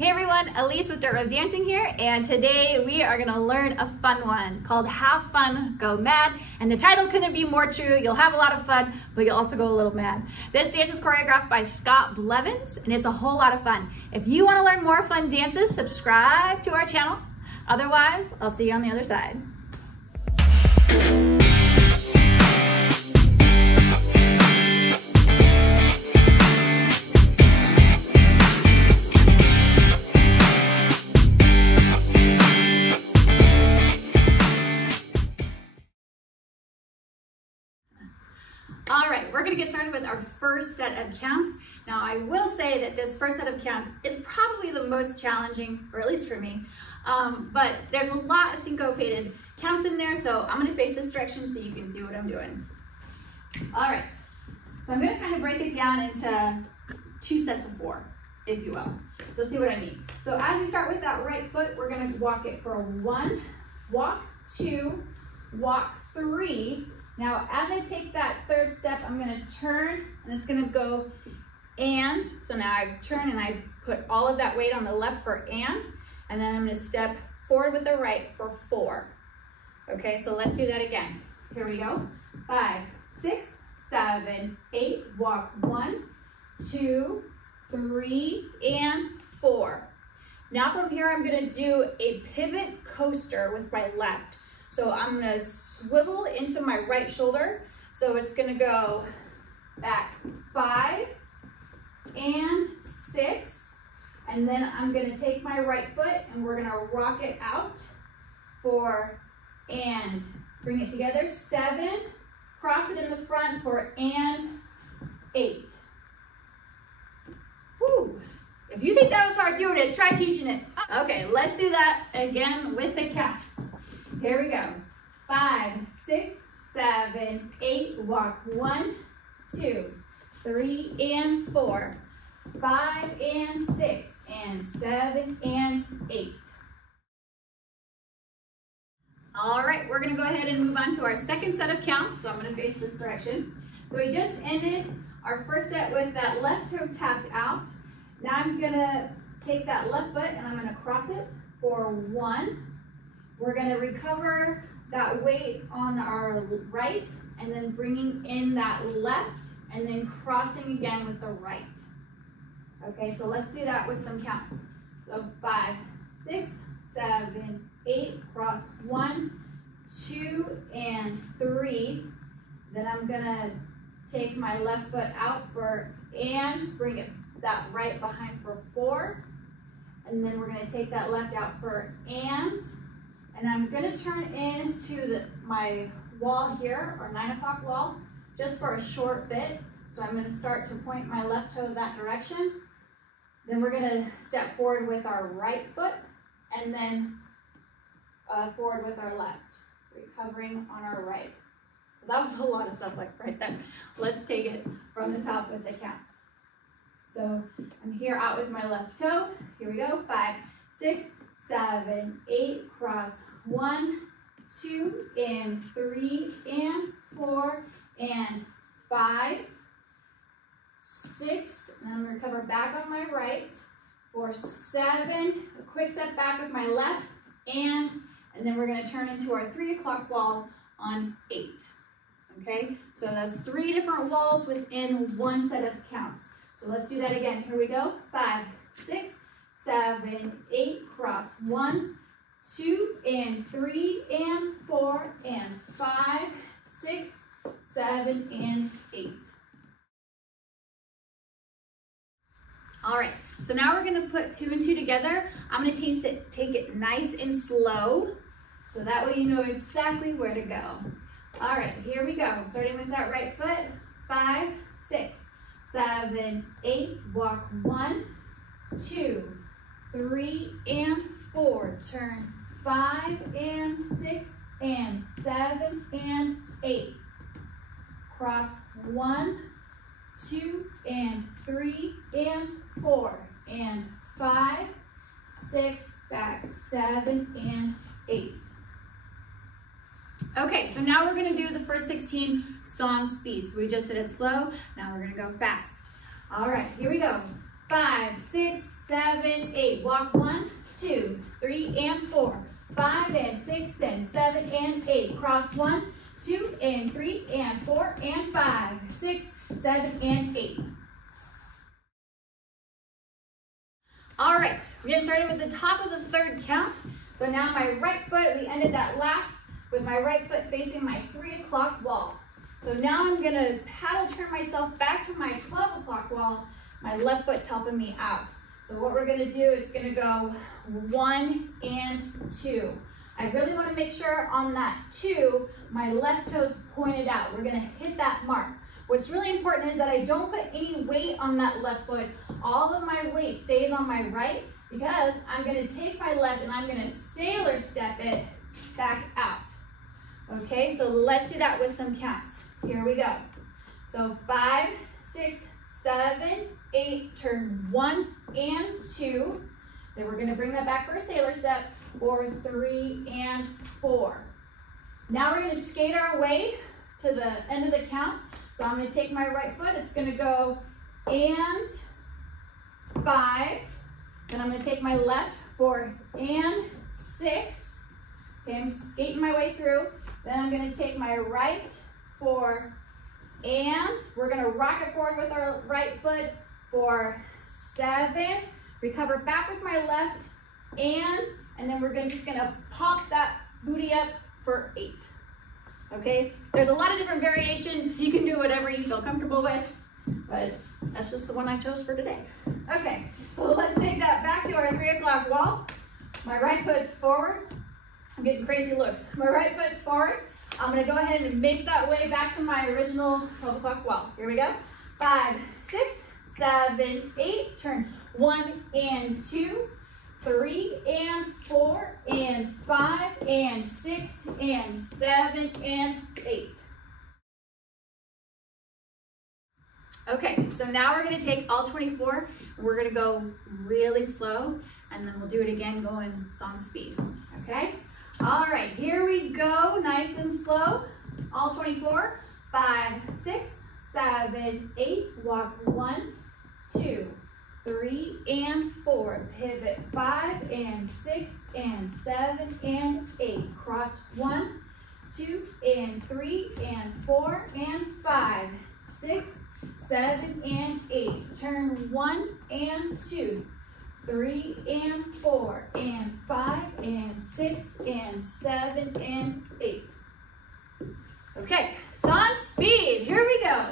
Hey everyone, Elise with Dirt Road Dancing here, and today we are gonna learn a fun one called Have Fun, Go Mad. And the title couldn't be more true. You'll have a lot of fun, but you'll also go a little mad. This dance is choreographed by Blevin, and it's a whole lot of fun. If you wanna learn more fun dances, subscribe to our channel. Otherwise, I'll see you on the other side. All right, we're gonna get started with our first set of counts. Now, I will say that this first set of counts is probably the most challenging, or at least for me, but there's a lot of syncopated counts in there, so I'm gonna face this direction so you can see what I'm doing. All right, so I'm gonna kind of break it down into two sets of four, if you will. You'll see what I mean. So as we start with that right foot, we're gonna walk it for 1, walk 2, walk 3. Now, as I take that third step, I'm gonna turn and it's gonna go and. So now I turn and I put all of that weight on the left for and then I'm gonna step forward with the right for 4. Okay, so let's do that again. Here we go. 5, 6, 7, 8, walk 1, 2, 3, and 4. Now from here, I'm gonna do a pivot coaster with my left. So I'm gonna swivel into my right shoulder. So it's gonna go back 5 and 6. And then I'm gonna take my right foot and we're gonna rock it out for and. Bring it together, 7. Cross it in the front for and 8. Whew. If you think that was hard doing it, try teaching it. Okay, let's do that again with the counts. Here we go. 5, 6, 7, 8, walk 1, 2, 3, and 4, 5, and 6, and 7, and 8. All right, we're gonna go ahead and move on to our second set of counts. So I'm gonna face this direction. So we just ended our first set with that left toe tapped out. Now I'm gonna take that left foot and I'm gonna cross it for 1. We're gonna recover that weight on our right and then bringing in that left and then crossing again with the right. Okay, so let's do that with some counts. So 5, 6, 7, 8, cross 1, 2, and 3. Then I'm gonna take my left foot out for and, bring it that right behind for 4. And then we're gonna take that left out for and I'm gonna turn into my wall here, or 9 o'clock wall, just for a short bit. So I'm gonna start to point my left toe that direction. Then we're gonna step forward with our right foot, and then forward with our left, recovering on our right. So that was a lot of stuff like right there. Let's take it from the top with the counts. So I'm here out with my left toe. Here we go, 5, 6, 7, 8, cross 1, 2, and 3, and 4, and 5, 6, and I'm gonna recover back on my right for 7, a quick step back with my left, and then we're gonna turn into our 3 o'clock wall on 8, okay? So that's 3 different walls within one set of counts. So let's do that again. Here we go, 5, 6, 7, 8, cross 1, 2, and 3, and 4, and 5, 6, 7, and 8. All right, so now we're gonna put 2 and 2 together. I'm gonna take it nice and slow, so that way you know exactly where to go. All right, here we go. Starting with that right foot, 5, 6, 7, 8, walk 1, 2, 3, and 4, turn 5, and 6, and 7, and 8, cross 1, 2, and 3, and 4, and 5, 6, back 7, and 8. Okay, so now we're gonna do the first 16 song speeds. We just did it slow, now we're gonna go fast. All right, here we go. 5, 6, 7, and 8. Walk 1, 2, 3, and 4. 5 and 6 and 7 and 8. Cross 1, 2 and 3 and 4 and 5, 6, 7 and 8. All right, we're gonna start with the top of the third count. So now my right foot, we ended that last with my right foot facing my 3 o'clock wall. So now I'm gonna paddle turn myself back to my 12 o'clock wall. My left foot's helping me out. So what we're gonna do, it's gonna go 1 and 2. I really wanna make sure on that 2, my left toe's pointed out. We're gonna hit that mark. What's really important is that I don't put any weight on that left foot. All of my weight stays on my right because I'm gonna take my left and I'm gonna sailor step it back out. Okay, so let's do that with some counts. Here we go. So 5, 6, 7, 8, turn 1 and 2. Then we're gonna bring that back for a sailor step for 3 and 4. Now we're gonna skate our way to the end of the count. So I'm gonna take my right foot, it's gonna go and 5. Then I'm gonna take my left for and 6. Okay, I'm skating my way through. Then I'm gonna take my right for and. We're gonna rock it forward with our right foot for 7. Recover back with my left and then we're just gonna pop that booty up for 8. Okay, there's a lot of different variations. You can do whatever you feel comfortable with, but that's just the one I chose for today. Okay, so let's take that back to our 3 o'clock wall. My right foot's forward. I'm getting crazy looks. My right foot's forward. I'm gonna go ahead and make that way back to my original 12 o'clock wall. Here we go. 5, 6, 7, 8. Turn 1 and 2. 3 and 4 and 5 and 6 and 7 and 8. Okay, so now we're gonna take all 24 and we're gonna go really slow and then we'll do it again going song speed, okay? All right, here we go, nice and slow. All 24, 5, 6, 7, 8, walk 1, 2, 3 and 4, pivot 5 and 6 and 7 and 8, cross 1, 2 and 3 and 4 and 5, 6, 7 and 8, turn 1 and 2, 3 and 4 and 5 and 6 and 7 and 8. Okay, song speed, here we go.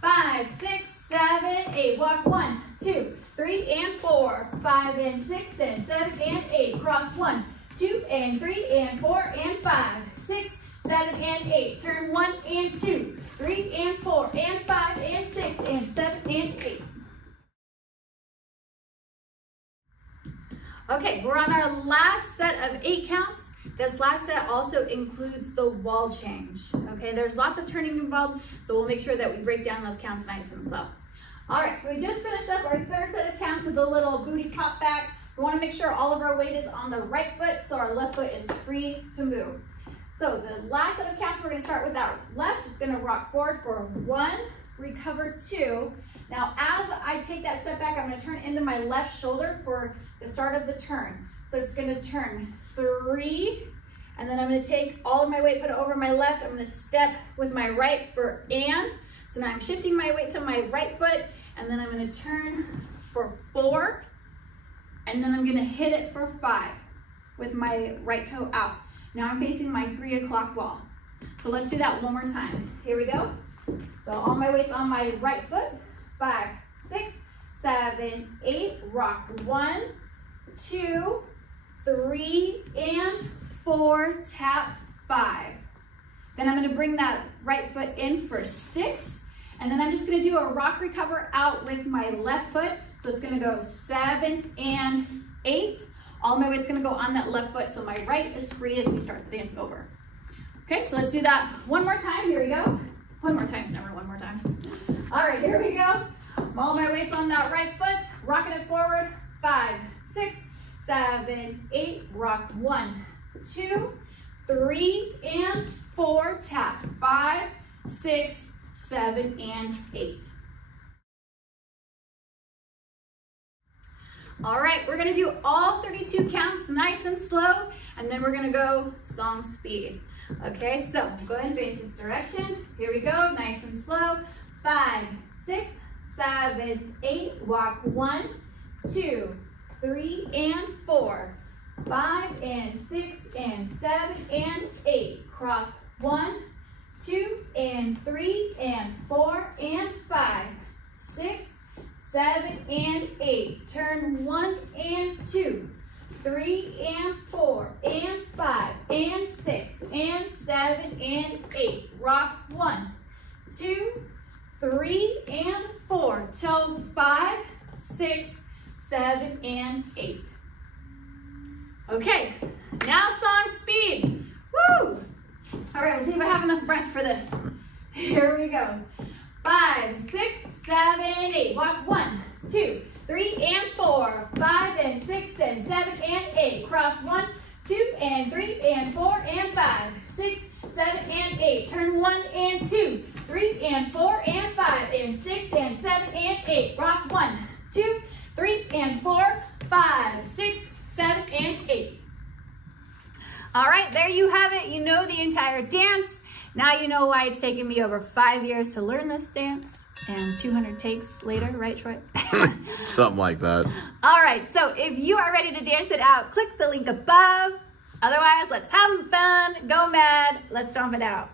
5, 6, 7, 8, walk 1, 2, 3 and 4, 5 and 6 and 7 and 8, cross 1, 2 and 3 and 4 and 5, 6, 7 and 8, turn 1 and 2, 3 and 4 and 5 and 6 and 7 and 8. Okay, we're on our last set of 8 counts. This last set also includes the wall change. Okay, there's lots of turning involved, so we'll make sure that we break down those counts nice and slow. All right, so we just finished up our third set of counts with the little booty pop back. We want to make sure all of our weight is on the right foot, so our left foot is free to move. So the last set of counts, we're going to start with that left. It's going to rock forward for 1, recover 2. Now, as I take that step back, I'm going to turn into my left shoulder for the start of the turn. So it's going to turn 3, and then I'm going to take all of my weight, put it over my left. I'm going to step with my right for and. So now I'm shifting my weight to my right foot, and then I'm going to turn for 4, and then I'm going to hit it for 5 with my right toe out. Now I'm facing my 3 o'clock wall. So let's do that one more time. Here we go. So all my weight's on my right foot. 5, 6, 7, 8, rock 1, 2, 3, and 4, tap 5. Then I'm gonna bring that right foot in for 6, and then I'm just gonna do a rock recover out with my left foot. So it's gonna go 7 and 8. All my weight's gonna go on that left foot, so my right is free as we start the dance over. Okay, so let's do that one more time. Here we go. One more time's never one more time. All right, here we go. All my weight's on that right foot, rocking it forward. 5, 6, 7, 8, rock 1, 2, 3, and 4, tap 5, 6, 7, and 8. All right, we're gonna do all 32 counts nice and slow, and then we're gonna go song speed. Okay, so go ahead and face this direction. Here we go, nice and slow. 5, 6, 7, 8, walk 1, 2, 3, and 4. 5 and 6 and 7 and 8. Cross 1, 2 and 3 and 4 and 5. 6, 7 and 8. Turn 1 and 2. 3 and 4 and 5 and 6 and 7 and 8. Rock 1, 2, 3 and 4 till 5, 6, 7 and 8. Okay, now song speed. Woo! All right, we'll see if I have enough breath for this. Here we go. 5, 6, 7, 8. Walk 1, 2, 3 and 4. 5 and 6 and 7 and 8. Cross 1, 2 and 3 and 4 and 5. 6, 7 and 8. Turn 1 and 2. 3 and 4 and 5 and 6 and 7 and 8. Rock 1, 2, 3 and 4, 5, 6, 7 and 8. All right, there you have it. You know the entire dance. Now you know why it's taken me over 5 years to learn this dance and 200 takes later, right, Troy? Something like that. All right, so if you are ready to dance it out, click the link above. Otherwise, let's have fun, go mad, let's stomp it out.